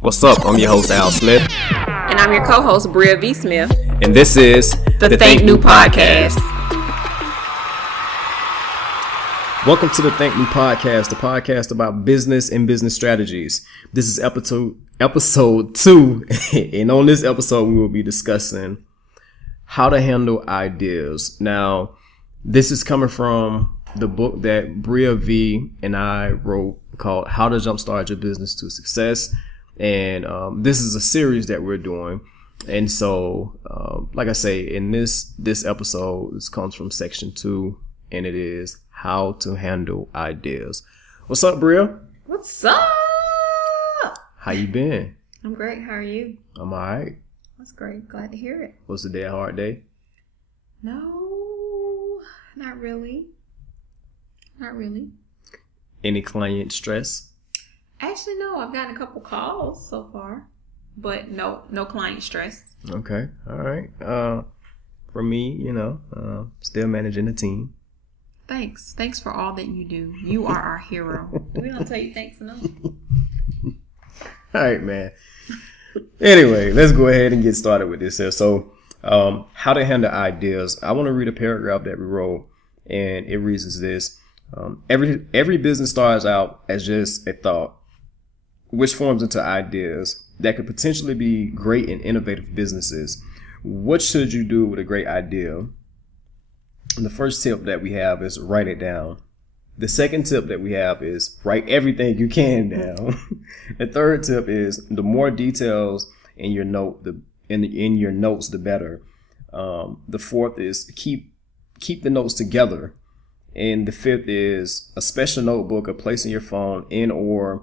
What's up? I'm your host, Al Smith. And I'm your co-host, Bria V. Smith. And this is the Thinknue podcast. Welcome to the Thinknue podcast, the podcast about business and business strategies. This is episode 2. And on this episode, we will be discussing how to handle ideas. Now, this is coming from the book that Bria V and I wrote called How to Jumpstart Your Business to Success. And this is a series that we're doing. And so, like I say, in this episode, this comes from section 2, and it is how to handle ideas. What's up, Bria? What's up? How you been? I'm great. How are you? I'm all right. That's great. Glad to hear it. Was the day a hard day? No, not really. Not really. Any client stress? Actually, no. I've gotten a couple calls so far, but no client stress. Okay. All right. For me, still managing the team. Thanks. Thanks for all that you do. You are our hero. We don't tell you thanks enough. All right, man. Anyway, let's go ahead and get started with this here. So, how to handle ideas. I want to read a paragraph that we wrote, and it reads as this. Every business starts out as just a thought, which forms into ideas that could potentially be great and innovative businesses. What should you do with a great idea? And the first tip that we have is write it down. The second tip that we have is write everything you can down. The third tip is the more details in your in your notes, the better. The fourth is keep the notes together. And the fifth is a special notebook or place in your phone or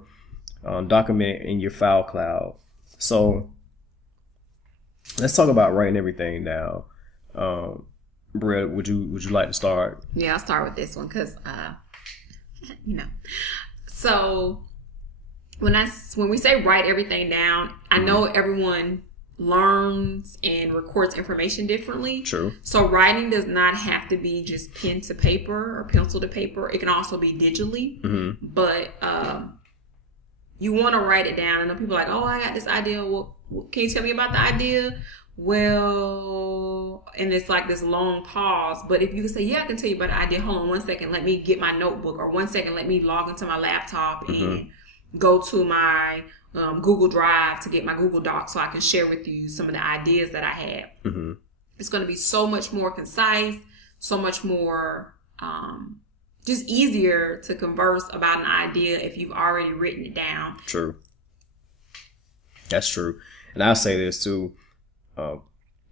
document in your file cloud. So let's talk about writing everything down. Bria, would you like to start? Yeah, I'll start with this one because, So when we say write everything down, I know everyone learns and records information differently. True. So writing does not have to be just pen to paper or pencil to paper. It can also be digitally. Mm-hmm. But you want to write it down. I know people are like, oh, I got this idea. Well, can you tell me about the idea? Well, and it's like this long pause. But if you can say, yeah, I can tell you about the idea. Hold on 1 second. Let me get my notebook. Or 1 second, let me log into my laptop and go to my Google Drive to get my Google Docs so I can share with you some of the ideas that I had. Mm-hmm. It's going to be so much more concise, so much more just easier to converse about an idea if you've already written it down. True. That's true. And I'll say this too.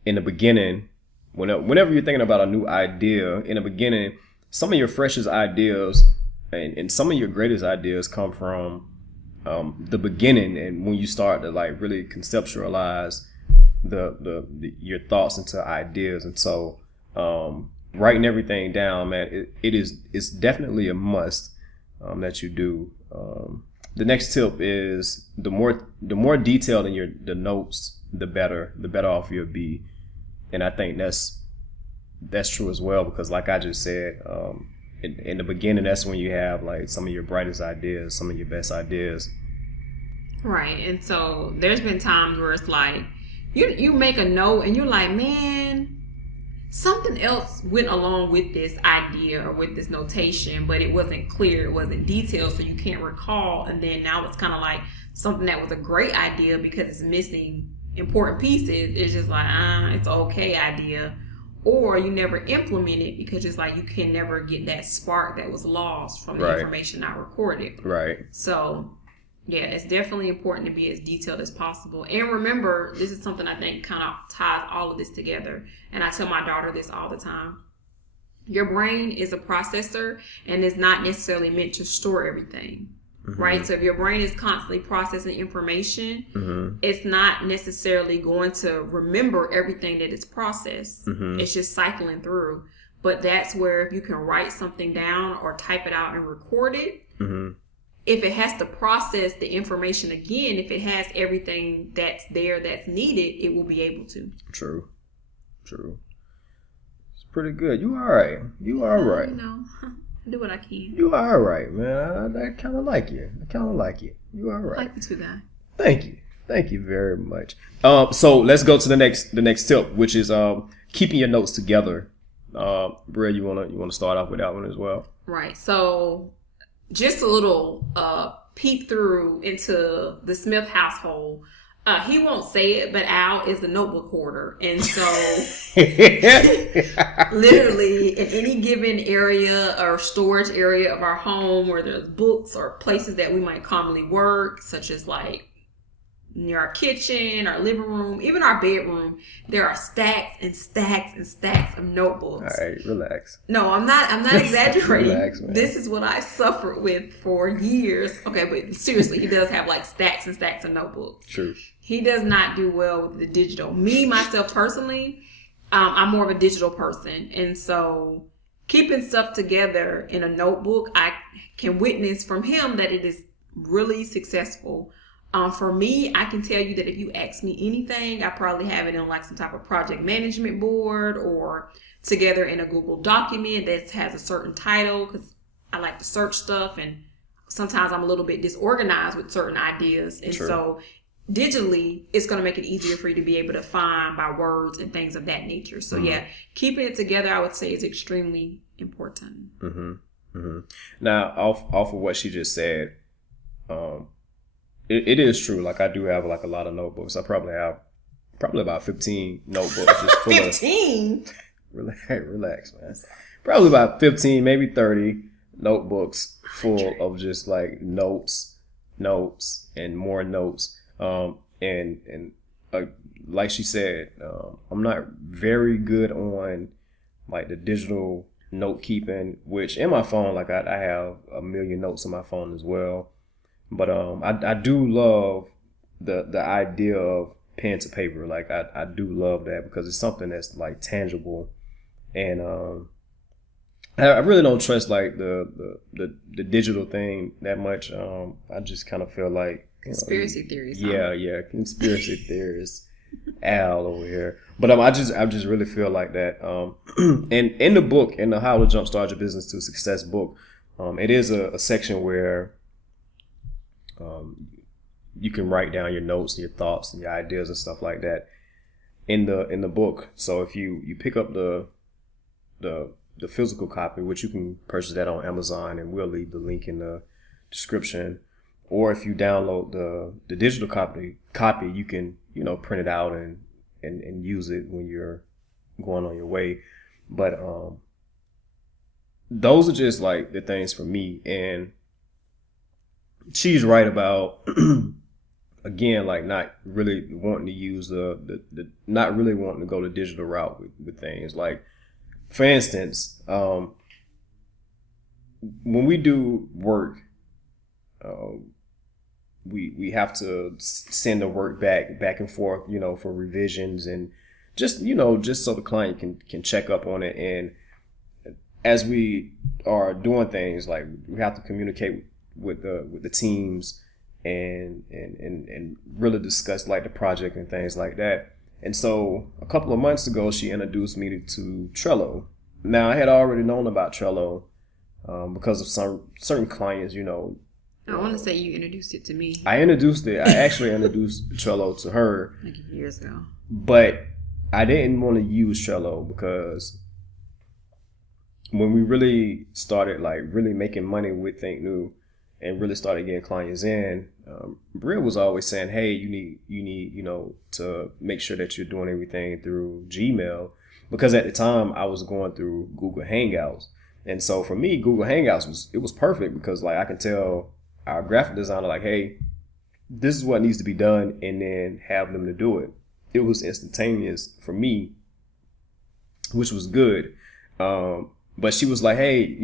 In the beginning, whenever you're thinking about a new idea, in the beginning, some of your freshest ideas and some of your greatest ideas come from the beginning, and when you start to like really conceptualize your thoughts into ideas. And so writing everything down, man, it's definitely a must that you do. The next tip is the more detailed in the notes, the better off you'll be. And I think that's true as well, because like I just said, in the beginning, that's when you have like some of your brightest ideas, some of your best ideas. Right. And so there's been times where it's like you make a note and you're like, man, something else went along with this idea or with this notation, but it wasn't clear, it wasn't detailed, so you can't recall. And then now it's kind of like something that was a great idea because it's missing important pieces. It's just like, it's an okay idea. Or you never implement it because it's like you can never get that spark that was lost from the information not recorded. Right. So, yeah, it's definitely important to be as detailed as possible. And remember, this is something I think kind of ties all of this together. And I tell my daughter this all the time. Your brain is a processor and is not necessarily meant to store everything. Mm-hmm. Right? So if your brain is constantly processing information, it's not necessarily going to remember everything that it's processed. Mm-hmm. It's just cycling through. But that's where if you can write something down or type it out and record it, if it has to process the information again, if it has everything that's there that's needed, it will be able to. True. It's pretty good. You all right. I do what I can. You all right, man. I kind of like you. You all right. I like you too, guy. Thank you. Thank you very much. So let's go to the next tip, which is keeping your notes together. Bria, you wanna start off with that one as well? Right. So just a little peek through into the Smith household. He won't say it, but Al is the notebook hoarder. And so literally in any given area or storage area of our home where there's books or places that we might commonly work, such as like near our kitchen, our living room, even our bedroom, there are stacks and stacks and stacks of notebooks. All right, relax. No, I'm not exaggerating. Relax, man. This is what I suffered with for years. Okay, but seriously, he does have like stacks and stacks of notebooks. True. He does not do well with the digital. Me, myself personally, I'm more of a digital person. And so keeping stuff together in a notebook, I can witness from him that it is really successful. For me, I can tell you that if you ask me anything, I probably have it on like some type of project management board or together in a Google document that has a certain title, because I like to search stuff and sometimes I'm a little bit disorganized with certain ideas. And True. so digitally, it's going to make it easier for you to be able to find by words and things of that nature. So yeah, keeping it together, I would say, is extremely important. Mm-hmm. Mm-hmm. Now, off of what she just said, it is true. Like I do have like a lot of notebooks. I probably have about 15 notebooks just full 15? Relax, man. Probably about 15, maybe 30 notebooks full of just like notes, and more notes. And like she said, I'm not very good on like the digital note keeping, which in my phone, like I have a million notes on my phone as well. But I do love the idea of pen to paper. Like I do love that because it's something that's like tangible, and I really don't trust like the digital thing that much. I just kind of feel like Conspiracy theories. Yeah, conspiracy theorists, Al over here. But I just really feel like that. And in the book, in the How to Jumpstart Your Business to Success book, it is a section where you can write down your notes and your thoughts and your ideas and stuff like that in the book. So if you pick up the physical copy, which you can purchase that on Amazon, and we'll leave the link in the description. Or if you download the digital copy, you can print it out and use it when you're going on your way. But those are just like the things for me. And she's right about again, like not really wanting to use the not really wanting to go the digital route with things. Like for instance, when we do work, we have to send the work back and forth, for revisions and just so the client can check up on it. And as we are doing things, like we have to communicate with the teams and really discuss like the project and things like that. And so a couple of months ago, she introduced me to Trello. Now I had already known about Trello because of some certain clients, I want to say you introduced it to me. I actually introduced Trello to her like years ago. But I didn't want to use Trello because when we really started like really making money with Thinknue and really started getting clients in, Bria was always saying, hey, you need to make sure that you're doing everything through Gmail, because at the time I was going through Google Hangouts. And so for me, Google Hangouts was perfect because like I can tell our graphic designer like, hey, this is what needs to be done, and then have them to do it. It was instantaneous for me, which was good. But she was like, hey,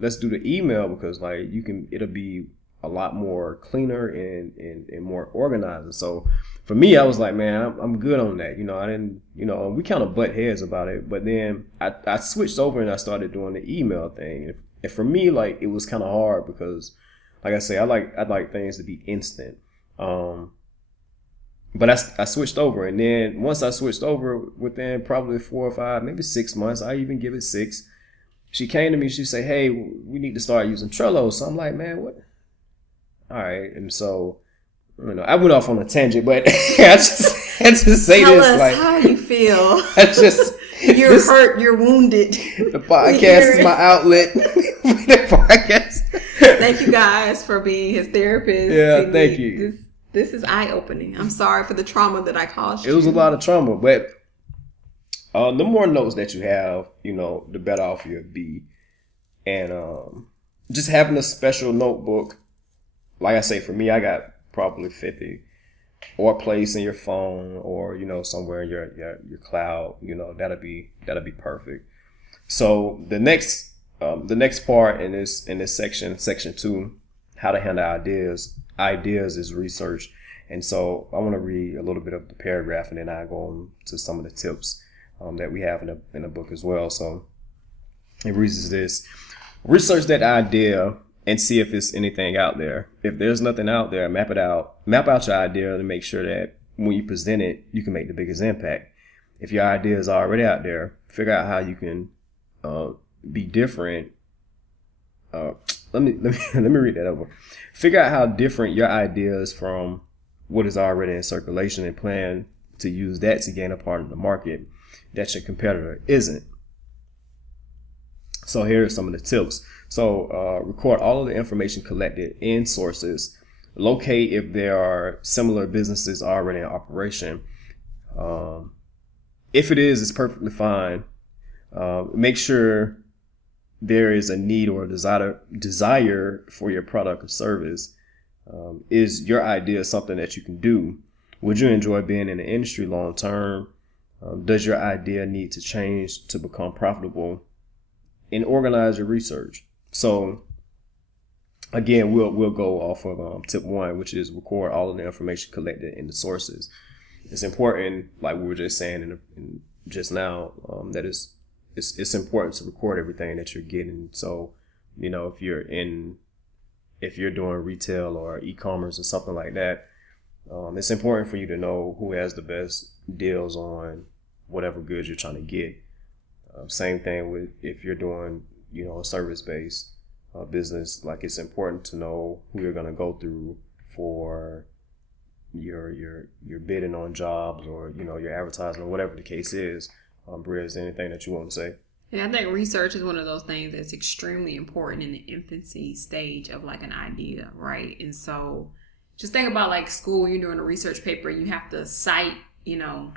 let's do the email because like it'll be a lot more cleaner and more organized. And so for me, I was like, man, I'm good on that. I didn't, we kind of butt heads about it. But then I switched over and I started doing the email thing. And for me, like, it was kind of hard because, like I say, I like things to be instant. But I switched over. And then once I switched over, within probably 4 or 5, maybe 6 months, I even give it 6, she came to me, she said, hey, we need to start using Trello. So I'm like, man, what? All right. And so you know, I went off on a tangent, but I just had to say Tell this. us Like, how you feel. I just You're hurt. You're wounded. The podcast is my outlet. The podcast. Thank you guys for being his therapist. Yeah, thank you. This is eye opening. I'm sorry for the trauma that I caused you. It was a lot of trauma, but the more notes that you have, you know, the better off you'll be. And just having a special notebook, like I say, for me, I got probably 50, or place in your phone, or you know, somewhere in your cloud. You know, that'll be perfect. So the next part in this section 2, how to handle ideas is research. And so I want to read a little bit of the paragraph, and then I go on to some of the tips that we have in the book as well. So it reads as this: research that idea and see if there's anything out there. If there's nothing out there, map it out. Map out your idea to make sure that when you present it, you can make the biggest impact. If your idea is already out there, figure out how you can be different. Let me read that over. Figure out how different your idea is from what is already in circulation, and plan to use that to gain a part of the market that your competitor isn't. So here are some of the tips. So record all of the information collected in sources. Locate if there are similar businesses already in operation. If it is, it's perfectly fine. Make sure there is a need or a desire for your product or service. Is your idea something that you can do? Would you enjoy being in the industry long term? Does your idea need to change to become profitable? And organize your research. So again, we'll go off of tip 1, which is record all of the information collected in the sources. It's important, like we were just saying just now, that it's important to record everything that you're getting. So, you know, if you're doing retail or e-commerce or something like that, it's important for you to know who has the best deals on whatever goods you're trying to get. Same thing with if you're doing, you know, a service-based business. Like, it's important to know who you're going to go through for your bidding on jobs, or you know, your advertising, or whatever the case is. Bria, is there anything that you want to say? Yeah, I think research is one of those things that's extremely important in the infancy stage of like an idea, right? And so just think about like school. You're doing a research paper, you have to cite, you know,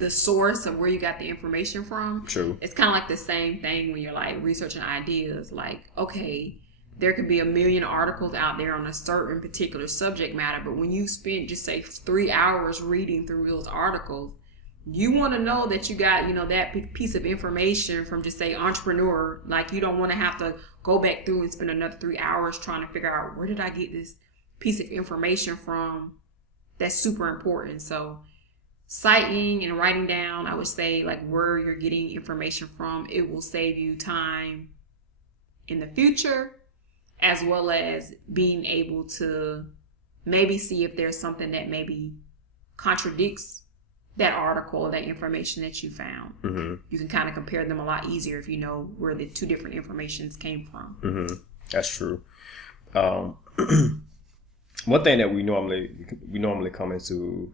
the source of where you got the information from. True. It's kind of like the same thing when you're like researching ideas. Like, okay, there could be a million articles out there on a certain particular subject matter, but when you spend just say 3 hours reading through those articles, you want to know that you got, you know, that piece of information from just say entrepreneur. Like, you don't want to have to go back through and spend another 3 hours trying to figure out, where did I get this piece of information from? That's super important. So citing and writing down, I would say, like, where you're getting information from. It will save you time in the future, as well as being able to maybe see if there's something that maybe contradicts that article or that information that you found. Mm-hmm. You can kind of compare them a lot easier if you know where the two different informations came from. Mm-hmm. That's true. One thing that we normally come into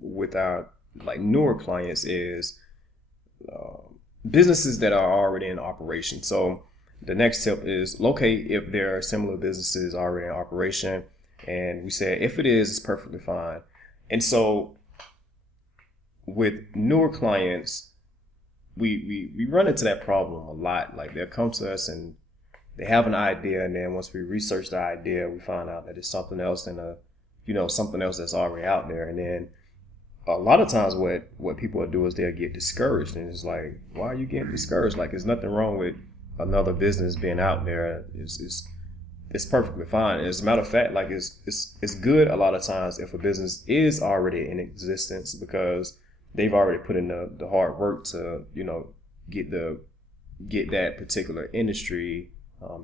with our like newer clients is businesses that are already in operation. So the next tip is locate if there are similar businesses already in operation. And we said, if it is, it's perfectly fine. And so with newer clients, we run into that problem a lot. Like, they'll come to us and they have an idea, and then once we research the idea, we find out that it's something else something else that's already out there. And then a lot of times what people will do is they'll get discouraged, and it's like, why are you getting discouraged? Like, there's nothing wrong with another business being out there. It's perfectly fine. As a matter of fact, like, it's good a lot of times if a business is already in existence, because they've already put in the hard work to, you know, get that particular industry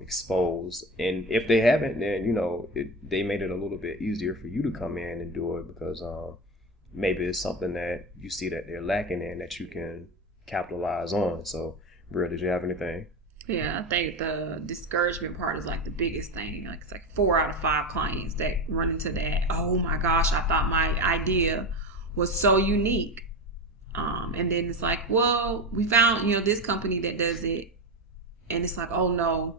exposed. And if they haven't, then, you know, they made it a little bit easier for you to come in and do it, because maybe it's something that you see that they're lacking in that you can capitalize on. So, Bria, did you have anything? Yeah, I think the discouragement part is like the biggest thing. Like it's like 4 out of 5 clients that run into that. Oh my gosh, I thought my idea was so unique. And then it's like, well, we found, this company that does it. And it's like, oh no.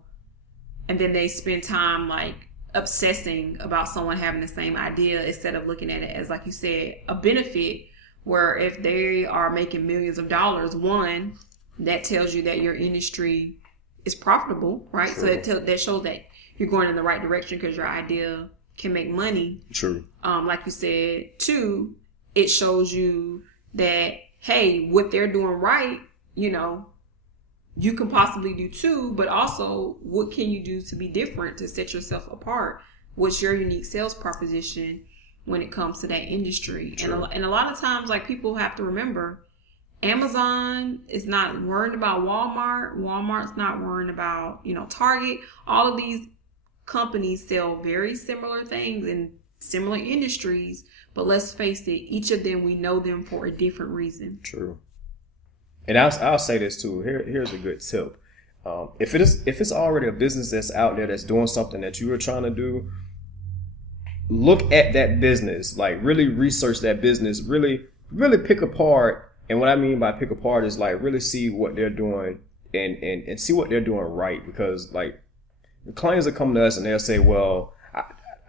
And then they spend time like obsessing about someone having the same idea instead of looking at it as, like you said, a benefit, where if they are making millions of dollars, one, that tells you that your industry is profitable, right? True. So that shows that you're going in the right direction because your idea can make money. True. Like you said. 2, it shows you that, hey, what they're doing right, you can possibly do too, but also what can you do to be different, to set yourself apart? What's your unique sales proposition when it comes to that industry? And a lot of times, like, people have to remember, Amazon is not worried about Walmart. Walmart's not worried about, Target. All of these companies sell very similar things in similar industries, but let's face it, each of them, we know them for a different reason. True. And I'll say this too. Here's a good tip. If it's already a business that's out there that's doing something that you are trying to do, look at that business. Like, really research that business. Really pick apart. And what I mean by pick apart is, like, really see what they're doing and see what they're doing right. Because, like, the clients that come to us and they'll say, well,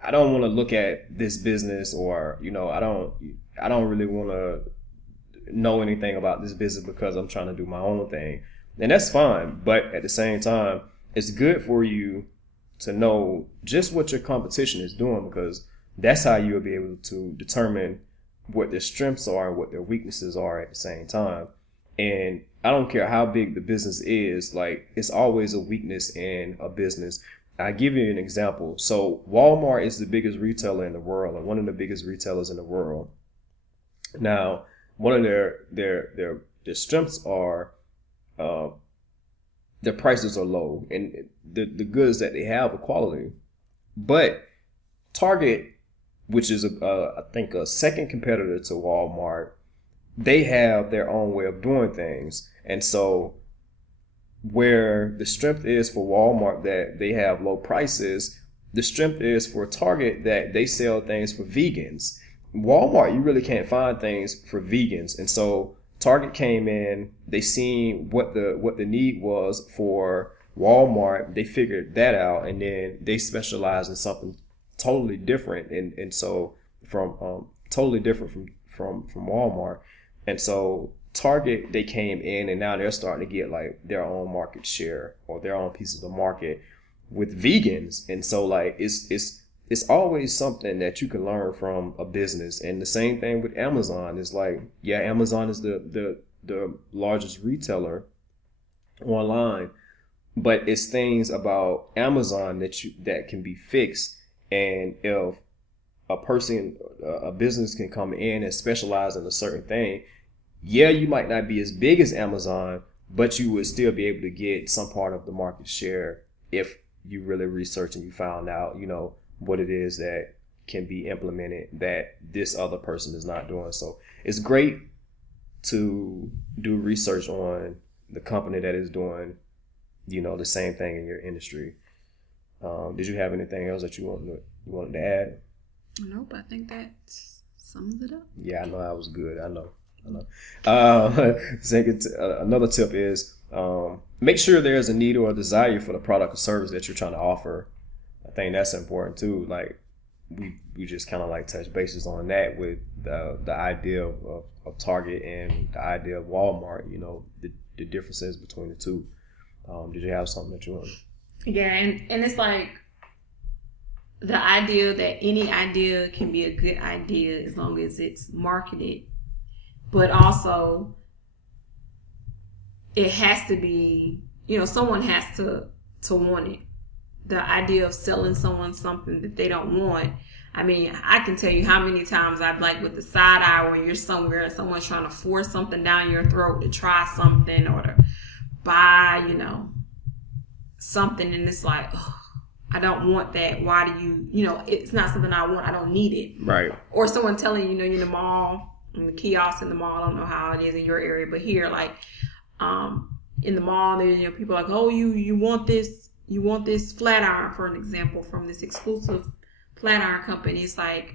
I don't want to look at this business, or I don't really want to know anything about this business because I'm trying to do my own thing. And that's fine. But at the same time, it's good for you to know just what your competition is doing, because that's how you'll be able to determine what their strengths are and what their weaknesses are at the same time. And I don't care how big the business is, like, it's always a weakness in a business. I'll give you an example. So Walmart is the biggest retailer in the world, and one of the biggest retailers in the world. Now, one of their strengths are their prices are low, and the goods that they have are quality. But Target, which is I think a second competitor to Walmart, they have their own way of doing things. And so where the strength is for Walmart that they have low prices, the strength is for Target that they sell things for vegans. Walmart, you really can't find things for vegans. And so Target came in, they seen what the need was for Walmart, they figured that out, and then they specialized in something totally different, and so from totally different from Walmart. And so Target, they came in, and now they're starting to get like their own market share or their own piece of the market with vegans. And so, like, it's always something that you can learn from a business. And the same thing with Amazon. Is like, yeah, Amazon is the largest retailer online, but it's things about Amazon that can be fixed. And if a business can come in and specialize in a certain thing, yeah, you might not be as big as Amazon, but you would still be able to get some part of the market share if you really research and you found out, what it is that can be implemented that this other person is not doing. So it's great to do research on the company that is doing, the same thing in your industry. Did you have anything else that you wanted to add? Nope, I think that sums it up. Yeah, I know I was good. I know. Another tip is make sure there's a need or a desire for the product or service that you're trying to offer. I think that's important too. Like, we just kind of like touch bases on that with the idea of Target and the idea of Walmart. The differences between the two. Did you have something that you wanted? Yeah, and it's like the idea that any idea can be a good idea as long as it's marketed, but also it has to be, someone has to want it. The idea of selling someone something that they don't want. I mean, I can tell you how many times I've, like, with the side eye when you're somewhere and someone's trying to force something down your throat to try something or to buy, something, and it's like, oh, I don't want that. Why do you, it's not something I want. I don't need it. Right. Or someone telling you, you're in the mall, in the kiosk in the mall. I don't know how it is in your area, but here, like, in the mall, there's, you know, people like, oh, you want this flat iron, for an example, from this exclusive flat iron company. It's like,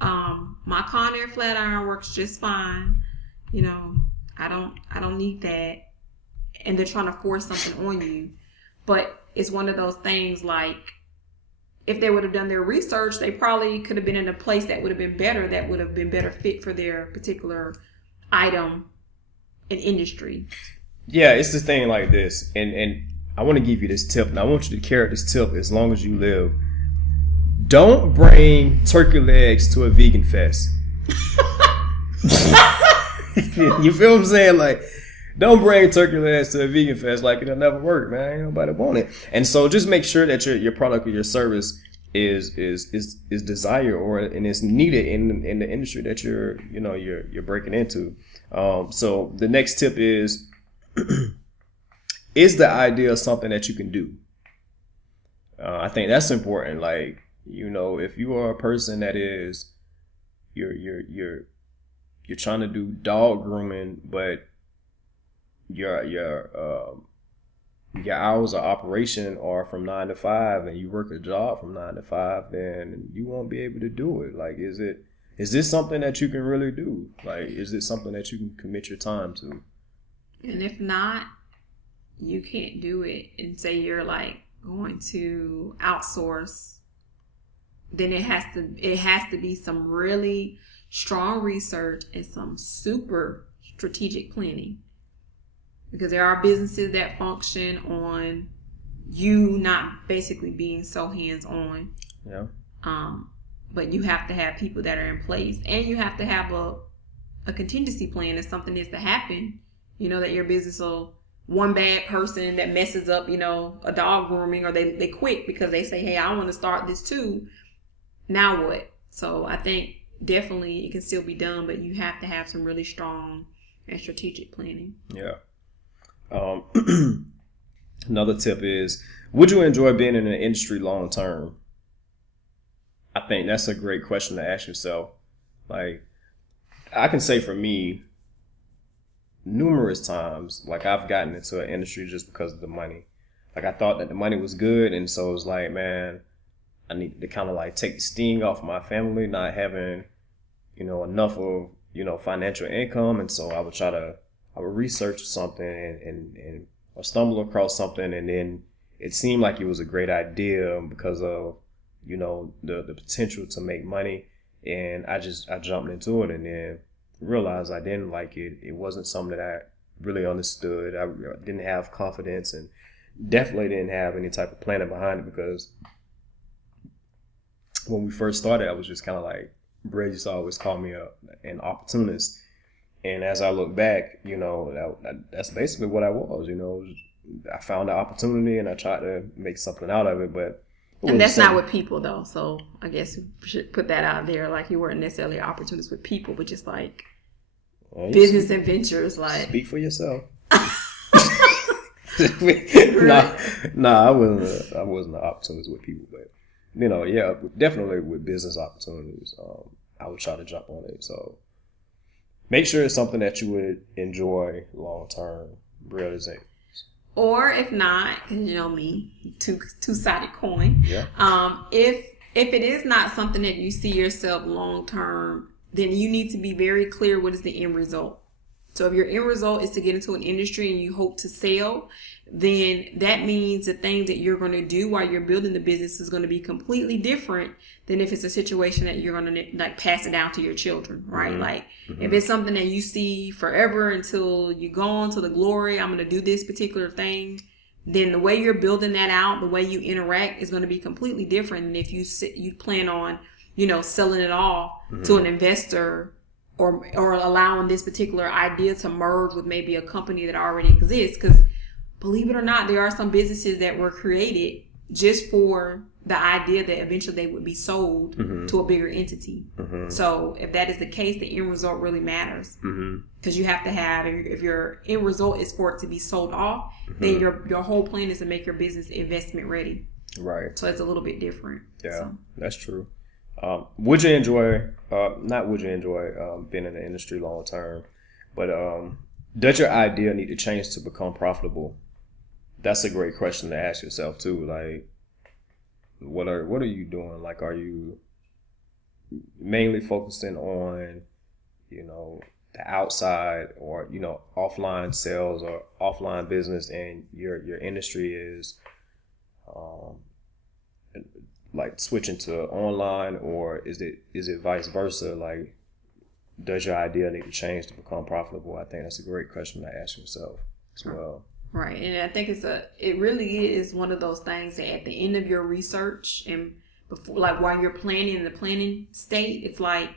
my Conair flat iron works just fine. You know, I don't need that. And they're trying to force something on you. But it's one of those things, like, if they would have done their research, they probably could have been in a place that would have been better fit for their particular item and industry. Yeah, it's this thing like this. And I want to give you this tip, and I want you to carry this tip as long as you live. Don't bring turkey legs to a vegan fest. You feel what I'm saying? Like, don't bring turkey legs to a vegan fest. Like, it'll never work, man. Ain't nobody want it. And so just make sure that your product or your service is desired and is needed in the industry that you're breaking into. So the next tip is the idea something that you can do? I think that's important. Like, you know, if you are a person that is you're trying to do dog grooming, but your hours of operation are from 9 to 5, and you work a job from 9 to 5, then you won't be able to do it. Like, is this something that you can really do? Like, is it something that you can commit your time to? And if not, you can't do it, and say you're like going to outsource, then it has to be some really strong research and some super strategic planning. Because there are businesses that function on you not basically being so hands-on. Yeah. But you have to have people that are in place, and you have to have a contingency plan if something is to happen. You know that your business will, one bad person that messes up, you know, a dog grooming, or they quit because they say, hey, I want to start this too. Now what? So I think definitely it can still be done, but you have to have some really strong and strategic planning. Yeah. Another tip is, would you enjoy being in an industry long term? I think that's a great question to ask yourself. Like, I can say for me, numerous times, like, I've gotten into an industry just because of the money. Like, I thought that the money was good, and so it was like, man, I need to kind of like take the sting off my family not having, you know, enough of, you know, financial income. And so I would research something and or stumble across something, and then it seemed like it was a great idea because of, you know, the potential to make money, and I jumped into it, and then realized I didn't like it. It wasn't something that I really understood. I didn't have confidence, and definitely didn't have any type of planning behind it, because when we first started, I was just kind of like, Brad used to always call me an opportunist. And as I look back, you know, that's basically what I was. You know, I found the opportunity and I tried to make something out of it. But and that's not with people, though. So I guess we should put that out there. Like, you weren't necessarily an opportunist with people, but just like business and ventures. Like, speak for yourself. Nah, I wasn't an opportunist with people, but you know, yeah, definitely with business opportunities, I would try to jump on it. So make sure it's something that you would enjoy long term. Realizing. Or if not, you know me, two-sided coin. Yeah. If it is not something that you see yourself long term, then you need to be very clear what is the end result. So if your end result is to get into an industry and you hope to sell, then that means the things that you're going to do while you're building the business is going to be completely different than if it's a situation that you're going to like pass it down to your children, right? Mm-hmm. Like if it's something that you see forever until you go on to the glory, I'm going to do this particular thing, then the way you're building that out, the way you interact is going to be completely different than if you plan on, you know, selling it all to an investor, or allowing this particular idea to merge with maybe a company that already exists. Because believe it or not, there are some businesses that were created just for the idea that eventually they would be sold to a bigger entity. So if that is the case, the end result really matters. Because you have to have, if your end result is for it to be sold off, then your whole plan is to make your business investment ready. Right. So it's a little bit different. Yeah, that's true. Would you enjoy being in the industry long term, but Does your idea need to change to become profitable? That's a great question to ask yourself too. Like, what are you doing? Like, are you mainly focusing on, the outside or, offline sales or offline business, and your industry is like switching to online, or is it vice versa? Like, does your idea need to change to become profitable? I think that's a great question to ask yourself as well. Right. And I think it really is one of those things that at the end of your research and before, like while you're planning in the planning state, it's like,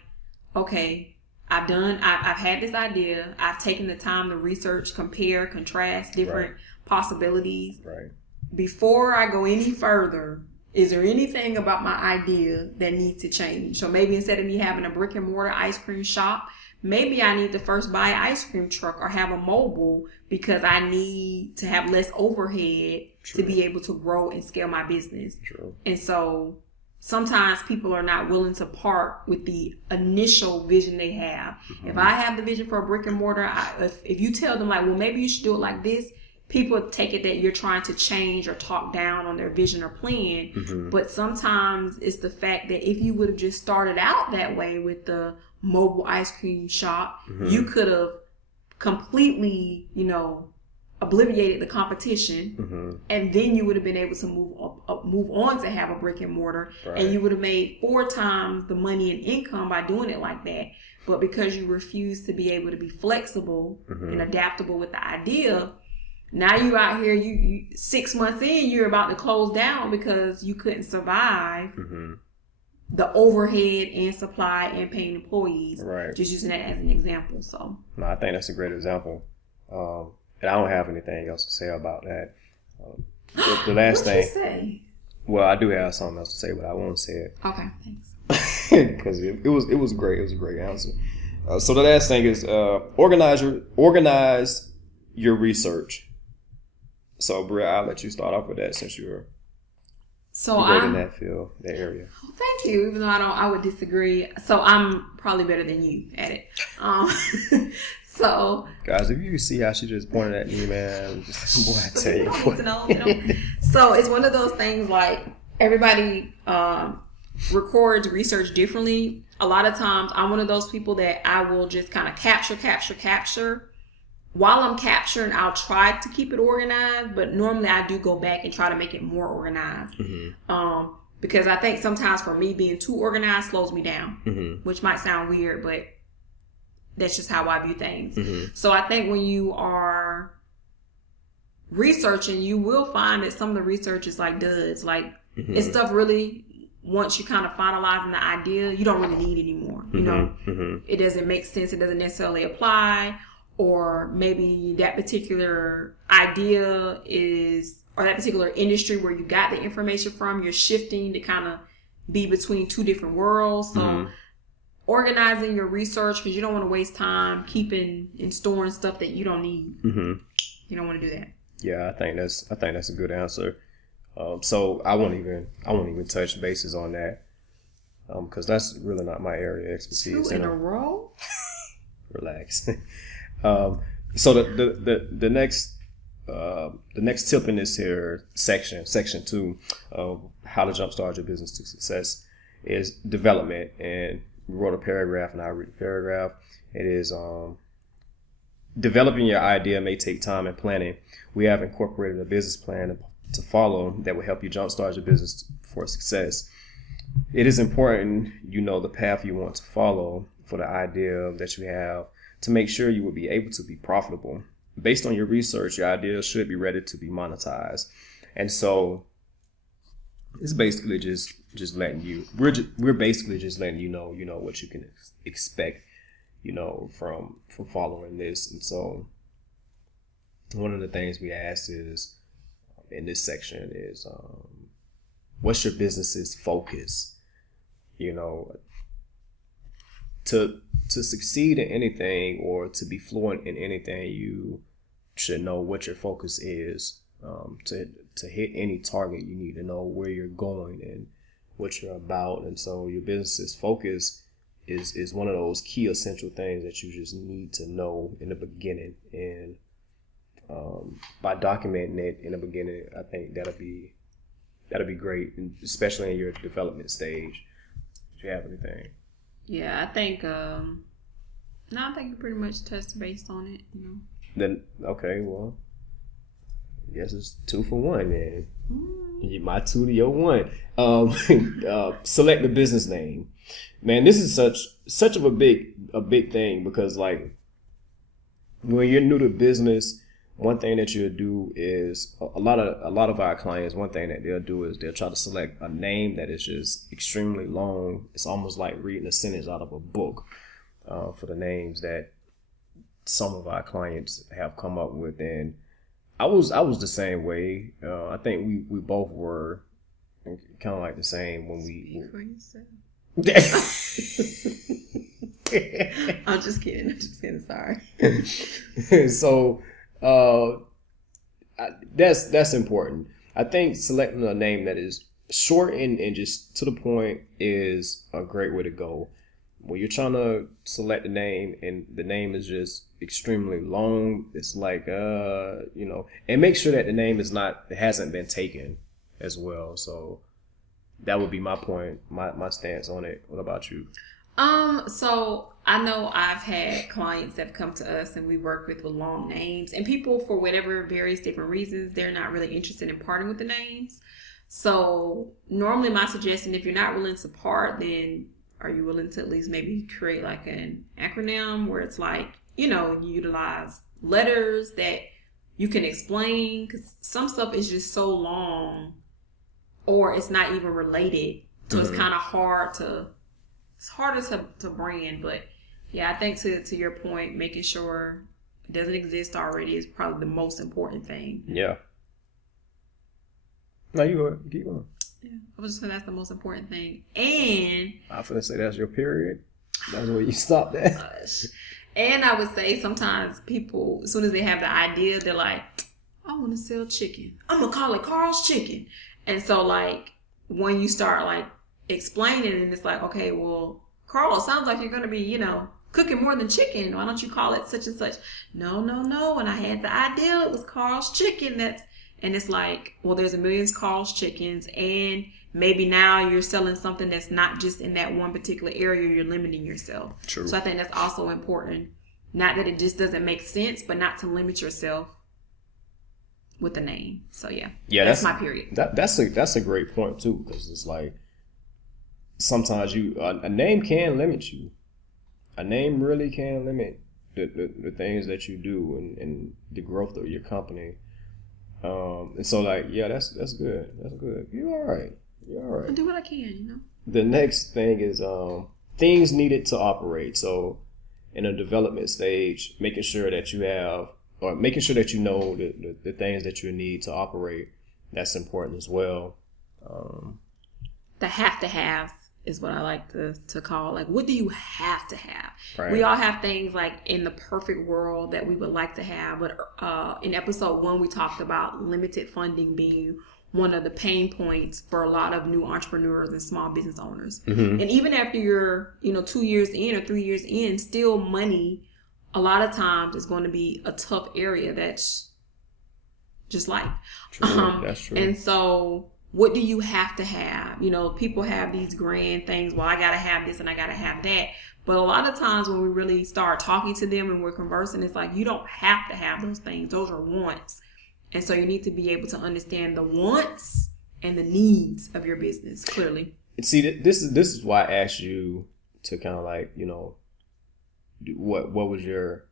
okay, I've had this idea. I've taken the time to research, compare, contrast different possibilities. Right. Before I go any further, is there anything about my idea that needs to change? So maybe instead of me having a brick and mortar ice cream shop, maybe I need to first buy an ice cream truck or have a mobile because I need to have less overhead to be able to grow and scale my business. True. And so sometimes people are not willing to part with the initial vision they have. Mm-hmm. If I have the vision for a brick and mortar, if you tell them like, well, maybe you should do it like this, people take it that you're trying to change or talk down on their vision or plan. Mm-hmm. But sometimes it's the fact that if you would have just started out that way with the mobile ice cream shop, mm-hmm. you could have completely, obliterated the competition, mm-hmm. and then you would have been able to move on to have a brick and mortar, right. And you would have made 4 times the money and income by doing it like that. But because you refuse to be able to be flexible, mm-hmm. and adaptable with the idea, now you out here, you 6 months in, you're about to close down because you couldn't survive, mm-hmm. the overhead and supply and paying employees. Right. Just using that as an example. So no, I think that's a great example. And I don't have anything else to say about that. The last thing. What you say? Well, I do have something else to say, but I won't say it. Okay, thanks. Because it was great. It was a great answer. So the last thing is organize your research. So, Bria, I'll let you start off with that since you're great in that field, that area. Well, thank you. Even though I would disagree. So I'm probably better than you at it. So, guys, if you see how she just pointed at me, man, just, boy, I tell you what. So it's one of those things like everybody records research differently. A lot of times I'm one of those people that I will just kind of capture. While I'm capturing, I'll try to keep it organized, but normally I do go back and try to make it more organized. Mm-hmm. Because I think sometimes for me, being too organized slows me down, mm-hmm. which might sound weird, but that's just how I view things. Mm-hmm. So I think when you are researching, you will find that some of the research is like duds. Like, mm-hmm. it's stuff really, once you kind of finalizing the idea, you don't really need anymore. Mm-hmm. Mm-hmm. It doesn't make sense. It doesn't necessarily apply. Or maybe that particular idea or that particular industry where you got the information from, you're shifting to kind of be between 2 different worlds. So mm-hmm. organizing your research, because you don't want to waste time keeping and storing stuff that you don't need. Mm-hmm. You don't want to do that. Yeah, I think that's a good answer. So I won't even touch bases on that, because that's really not my area of expertise. 2 in a row? Relax. So the next tip in this here section 2 of how to jumpstart your business to success is development. And we wrote a paragraph, and I'll read the paragraph. It is developing your idea may take time and planning. We have incorporated a business plan to follow that will help you jumpstart your business for success. It is important you know the path you want to follow for the idea that you have, to make sure you will be able to be profitable. Based on your research, your idea should be ready to be monetized. And so it's basically just letting you, we're basically just letting you know what you can expect, from following this. And so one of the things we asked is, in this section is, what's your business's focus? To succeed in anything or to be fluent in anything, you should know what your focus is. To hit any target, you need to know where you're going and what you're about. And so your business's focus is one of those key essential things that you just need to know in the beginning. And by documenting it in the beginning, I think that'll be great, especially in your development stage. Do you have anything? Yeah, I think I think you pretty much touched base on it, you know. Then okay, well, I guess it's 2 for 1 then. My 2 to your 1. Select the business name. Man, this is such of a big thing, because like when you're new to business, one thing that you'll do is a lot of our clients, one thing that they'll do is they'll try to select a name that is just extremely long. It's almost like reading a sentence out of a book for the names that some of our clients have come up with. And I was the same way. I think we both were kind of like the same when we. I'm just kidding. Sorry. So that's important. I think selecting a name that is short and just to the point is a great way to go. When you're trying to select a name and the name is just extremely long, it's like and make sure that the name hasn't been taken as well. So that would be my point, my stance on it. What about you? So I know I've had clients that have come to us and we work with long names, and people, for whatever various different reasons, they're not really interested in parting with the names. So normally my suggestion, if you're not willing to part, then are you willing to at least maybe create like an acronym where it's like, you utilize letters that you can explain, because some stuff is just so long or it's not even related. So it's kind of it's harder to brand. But yeah, I think to your point, making sure it doesn't exist already is probably the most important thing. Yeah. No, you go. Keep going. Yeah, I was just saying that's the most important thing. And I was gonna say that's your period. That's where you stop that. Gosh. And I would say sometimes people, as soon as they have the idea, they're like, I want to sell chicken. I'm gonna call it Carl's Chicken. And so like when you start like explaining, and it's like, okay, well, Carl, it sounds like you're gonna be, cooking more than chicken. Why don't you call it such and such? No. When I had the idea, it was Carl's Chicken. And it's like, well, there's a million Carl's Chickens, and maybe now you're selling something that's not just in that one particular area. You're limiting yourself. True. So I think that's also important. Not that it just doesn't make sense, but not to limit yourself with the name. So yeah, that's my period. That's a great point too, because it's like sometimes a name can limit you. A name really can limit the things that you do and the growth of your company. And so like, yeah, that's good. That's good. You're all right. I do what I can, The next thing is things needed to operate. So in a development stage, making sure that you know the things that you need to operate. That's important as well. The have-to-haves is what I like to call, like, what do you have to have? Right. We all have things like in the perfect world that we would like to have, but in episode 1 we talked about limited funding being one of the pain points for a lot of new entrepreneurs and small business owners. And even after you're 2 years in or 3 years in, still money a lot of times is going to be a tough area. That's just life. True. That's true. And so what do you have to have? People have these grand things. Well, I got to have this and I got to have that. But a lot of times when we really start talking to them and we're conversing, it's like, you don't have to have those things. Those are wants. And so you need to be able to understand the wants and the needs of your business clearly. See, this is why I asked you to kind of like, what was your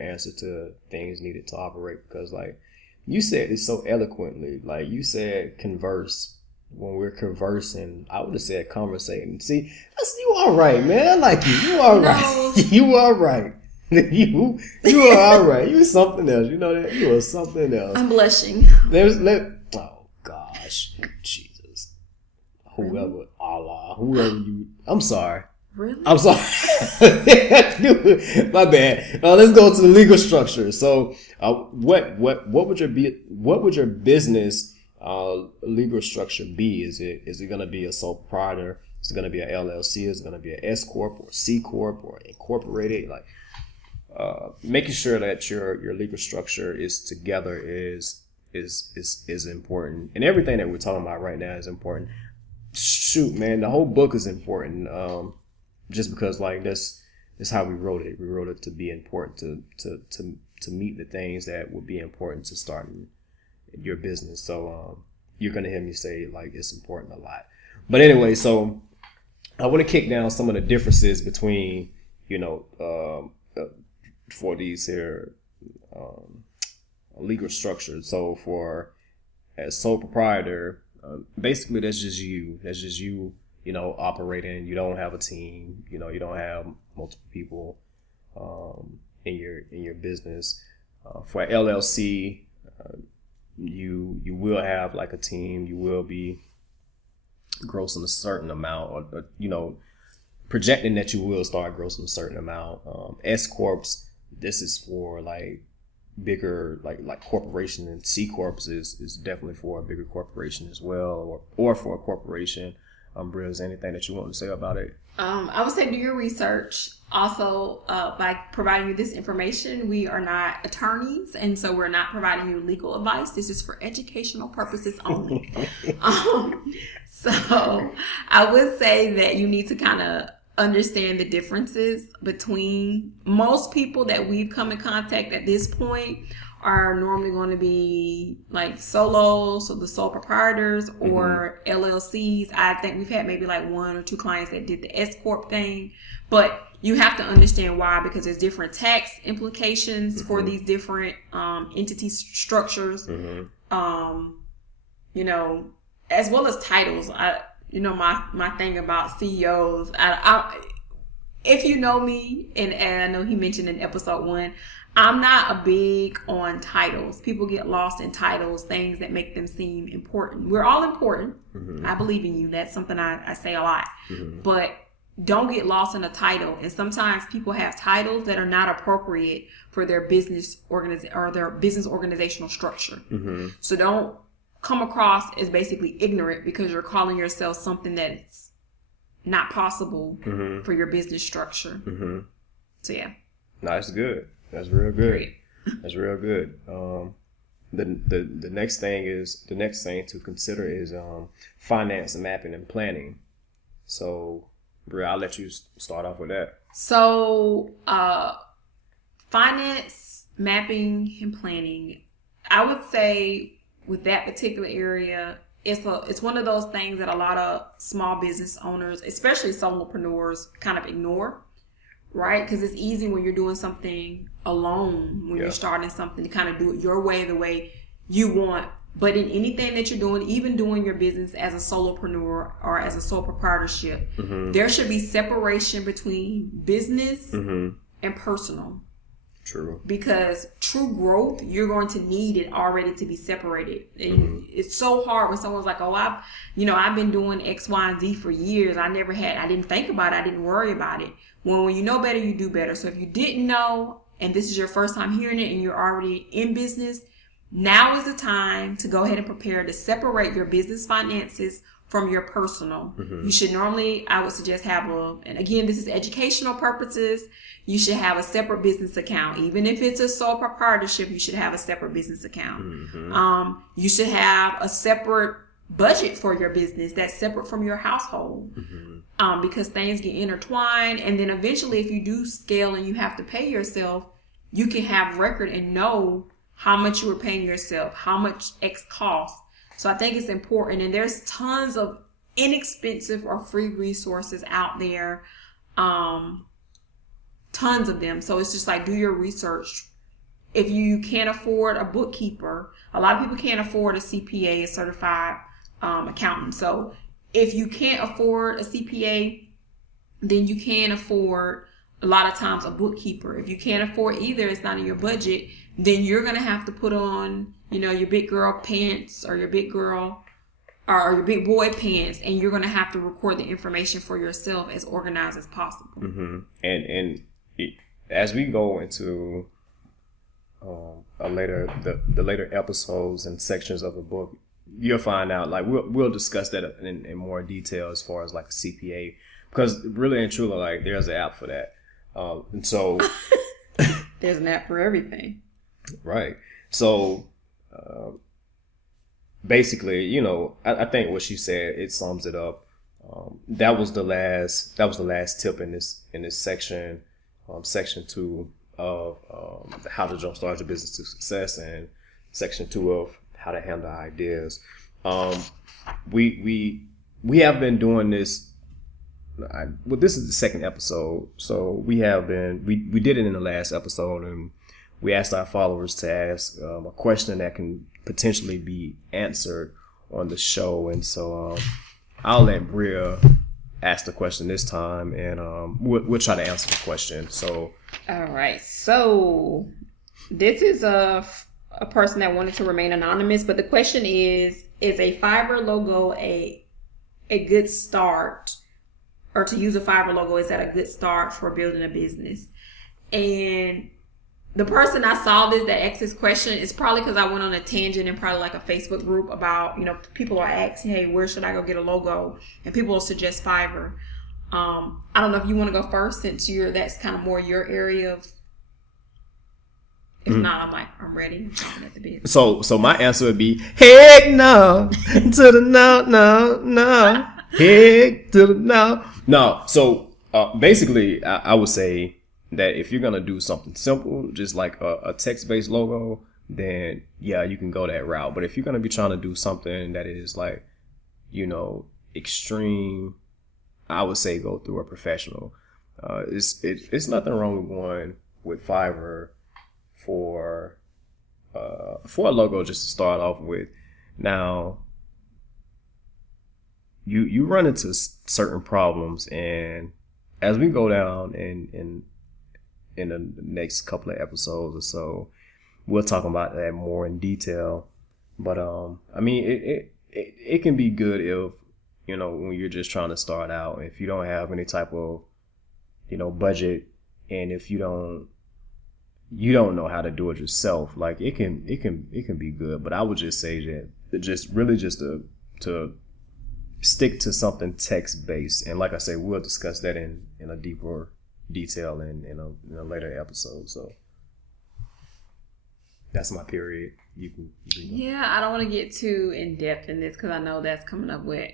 answer to things needed to operate? Because like, you said it so eloquently. Like you said, converse. When we're conversing, I would have said conversating. See, you all right, man. I like you. You all right. You all right. You are all right. You something else. You know that? You are something else. I'm blushing. Oh gosh, Jesus. Whoever, Allah, whoever you. I'm sorry. Really? I'm sorry. My bad. Let's go to the legal structure. So, what would your business legal structure be? Is it going to be a sole proprietor? It's going to be an LLC. It's going to be an S corp or C corp or incorporated. Like making sure that your legal structure is together is important, and everything that we're talking about right now is important. Shoot, man, the whole book is important. Just because like that's how we wrote it. We wrote it to be important to meet the things that would be important to starting your business. So you're gonna hear me say like it's important a lot. But anyway, so I want to kick down some of the differences between for these here legal structures. So for as sole proprietor, basically that's just you. That's just you. Operating. You don't have a team. You don't have multiple people in your business. For LLC, you will have like a team. You will be grossing a certain amount, or projecting that you will start grossing a certain amount. S corps, this is for like bigger like corporation, and C corps is definitely for a bigger corporation as well, or for a corporation. Bria, is there anything that you want to say about it? I would say do your research. Also, by providing you this information, we are not attorneys, and so we're not providing you legal advice. This is for educational purposes only. So I would say that you need to kind of understand the differences between most people that we've come in contact at this point are normally going to be like solos, so the sole proprietors, or LLCs. I think we've had maybe like 1 or 2 clients that did the S corp thing, but you have to understand why, because there's different tax implications for these different entity structures, as well as titles. My thing about CEOs, if you know me, and I know he mentioned in episode 1, I'm not a big on titles. People get lost in titles, things that make them seem important. We're all important. I believe in you. That's something I say a lot. But don't get lost in a title. And sometimes people have titles that are not appropriate for their business organizational structure. So don't come across as basically ignorant because you're calling yourself something that's not possible for your business structure. So yeah. No, that's good. That's real good. Great. That's real good. The next thing to consider is finance mapping and planning. So, Bria, I'll let you start off with that. So, finance mapping and planning, I would say with that particular area, it's one of those things that a lot of small business owners, especially solopreneurs, kind of ignore. Right? Because it's easy when you're doing something alone, when you're starting something, to kind of do it your way, the way you want. But in anything that you're doing, even doing your business as a solopreneur or as a sole proprietorship, there should be separation between business and personal. True. Because true growth, you're going to need it already to be separated. And it's so hard when someone's like, oh, I've been doing X, Y, and Z for years. I didn't think about it. I didn't worry about it. When you know better, you do better. So if you didn't know, and this is your first time hearing it, and you're already in business, now is the time to go ahead and prepare to separate your business finances from your personal. You should normally, I would suggest and again, this is educational purposes, you should have a separate business account. Even if it's a sole proprietorship, you should have a separate business account. You should have a separate budget for your business that's separate from your household, because things get intertwined. And then eventually, if you do scale and you have to pay yourself, you can have record and know how much you were paying yourself, how much X costs. So I think it's important, and there's tons of inexpensive or free resources out there, tons of them. So it's just like, do your research. If you can't afford a bookkeeper, a lot of people can't afford a CPA, a certified accountant. So if you can't afford a CPA, then you can afford a lot of times a bookkeeper. If you can't afford either, it's not in your budget, then you're going to have to put on, your big girl pants or your big girl or your big boy pants, and you're going to have to record the information for yourself as organized as possible. And as we go into the later episodes and sections of the book, you'll find out. Like we'll discuss that in more detail as far as like a CPA, because really and truly, like there's an app for that. And so there's an app for everything. Right. So basically, you know, I think what she said, it sums it up. That was the last tip in this section, section 2 of how to jumpstart your business to success, and section 2 of how to handle ideas. We have been doing this. Well, this is the second episode, so we did it in the last episode, and we asked our followers to ask a question that can potentially be answered on the show, and so I'll let Bria ask the question this time, and we'll try to answer the question. So, all right. So this is a person that wanted to remain anonymous, but the question is a Fiverr logo a good start, or to use a Fiverr logo, is that a good start for building a business? And the person I saw that asked this question is probably because I went on a tangent in probably like a Facebook group about, you know, people are asking, hey, where should I go get a logo? And people will suggest Fiverr. I don't know if you want to go first, since that's kind of more your area of. If not, I'm ready. I'm talking at the bit. So my answer would be, heck no, to the no. Heck to the no. No. So basically, I would say that if you're going to do something simple, just like a text-based logo, then yeah, you can go that route. But if you're going to be trying to do something that is like, you know, extreme, I would say go through a professional. It's nothing wrong with going with Fiverr for a logo just to start off with. Now, you run into certain problems, and as we go down in the next couple of episodes or so, we'll talk about that more in detail. But I mean, it can be good if, you know, when you're just trying to start out, if you don't have any type of, you know, budget, and if you don't know how to do it yourself, like it can be good. But I would just say that just to stick to something text based, and like I say, we'll discuss that in a deeper detail in a later episode. So that's my period. You can yeah, I don't want to get too in depth in this because I know that's coming up with,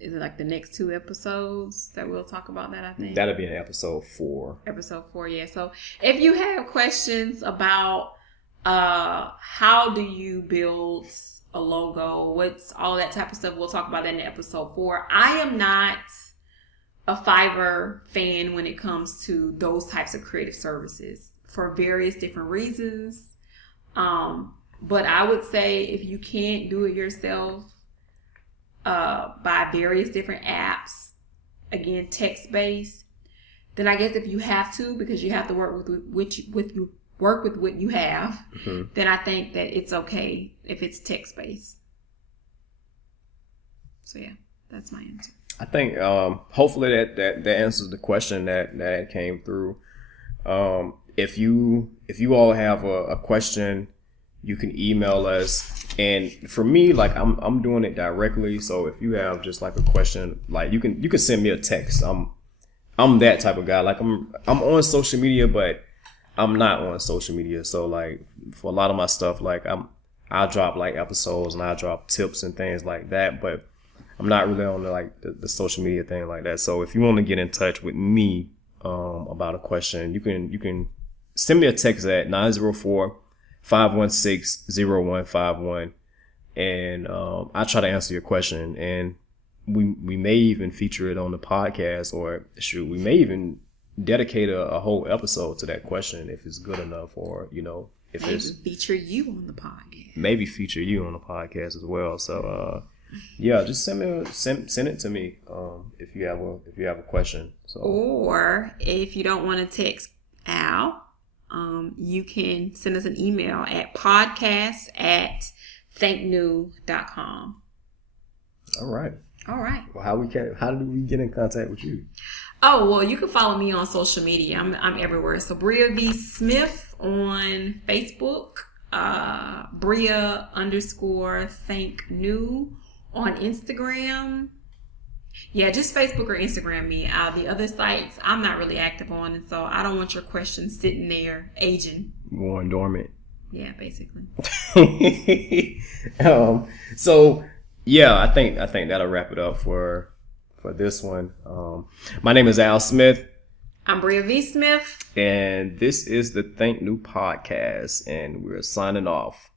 is it like the next 2 episodes that we'll talk about that? I think that'll be in episode 4. Episode 4, yeah. So if you have questions about how do you build a logo, what's all that type of stuff, we'll talk about that in episode 4. I am not a Fiverr fan when it comes to those types of creative services for various different reasons. But I would say if you can't do it yourself, by various different apps, again, text-based, then I guess if you have to, because you have to work with what you have, mm-hmm. then I think that it's okay if it's text-based. So yeah, that's my answer. I think hopefully that answers the question that came through. If you all have a question, you can email us. And for me, like I'm doing it directly. So if you have just like a question, like you can send me a text. I'm that type of guy. Like I'm on social media, but I'm not on social media. So like for a lot of my stuff, like I'll drop like episodes and I'll drop tips and things like that, but I'm not really on the social media thing like that. So if you want to get in touch with me about a question, you can send me a text at 904-516-0151, and I try to answer your question, and we may even feature it on the podcast, or shoot, we may even dedicate a whole episode to that question if it's good enough, or you know, if maybe it's feature you on the podcast. Maybe feature you on the podcast as well. So yeah, just send it to me if you have a question. So, or if you don't want to text Al, you can send us an email at podcast@Thinknue.com. All right. Well, how do we get in contact with you? Oh, well, you can follow me on social media. I'm everywhere. So Bria V. Smith on Facebook, Bria_Thinknue on Instagram. Yeah, just Facebook or Instagram me. The other sites I'm not really active on, and so I don't want your questions sitting there aging. Going dormant. Yeah, basically. So yeah, I think that'll wrap it up for this one. My name is Al Smith. I'm Bria V. Smith. And this is the Thinknue podcast, and we're signing off.